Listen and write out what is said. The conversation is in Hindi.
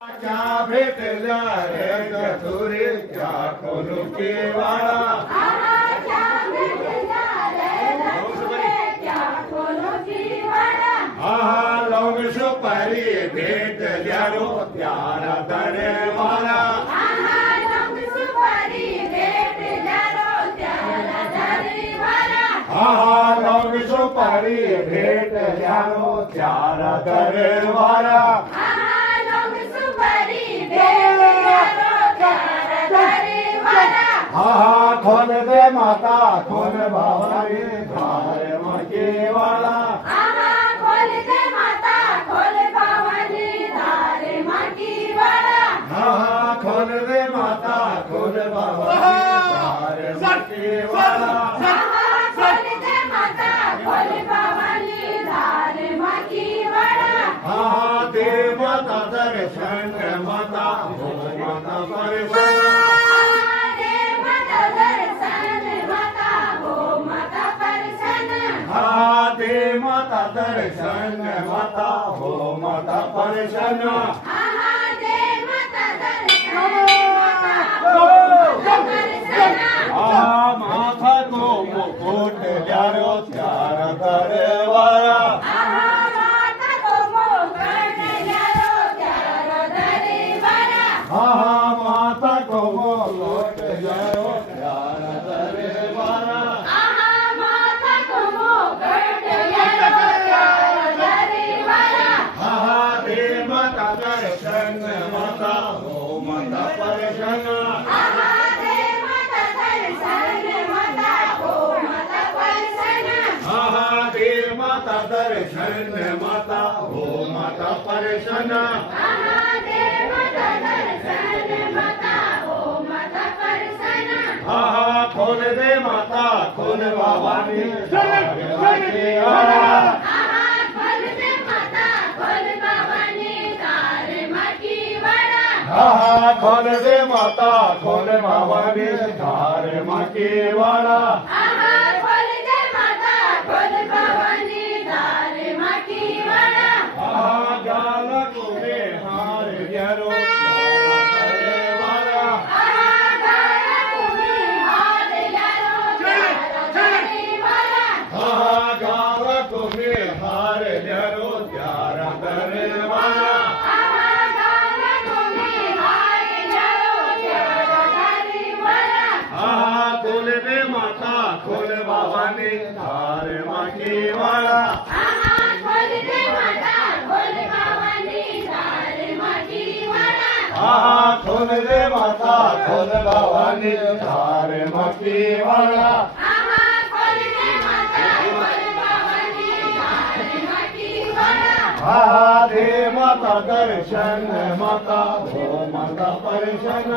क्या भेट रे चतुरी क्या खोलू के वाला लौंग सुपारी भेट ल्यारो त्यारा तरे वाला लौंग सुपारी भेट ल्यारो त्यारा तरे वाला खोल दे माता खोल बाबारी धार मके वाला खोल दे माता खोल बाबारी धार मकी वाला खोल दे माता खोल बाबारी धार मके वाला खोल दे माता खोल बाबारी धार मकी वाला दे माता दर्शन माता हो माता परिवार दे माता दर्शन माता हो माता परशन दे माता दर्शन माथा को मुकुट ल्यारो त्यार करे वाला माता को मुकुट ल्यारो त्यार करे वाला माता को मुकुट ल्यारो त्यार करे वाला दर्शन माता हो माता परशन दे माता दर्शन माता हो माता परशन दे माता दर्शन माता हो माता परशन दे माता दर्शन माता हो माता परशन खोल दे माता खोल बाबानी खोल दे माता खोल बाबानी धार मके वाला खोल दे माता खोल बाबानी धार मकी वाला जाल कुमे हार ग्यारो करे वाला गाल कुमे हार ग्यारो त्यार करे वाला खोल दे माता खोल बाबानी धार मके वाला खोल दे माता खोल बाबानी धार मकी वाला खोल दे माता खोल बाबानी धार मके वाला खोल दे माता खोल बाबानी धार मकी वाला दे माता दर्शन माता हो माता परशन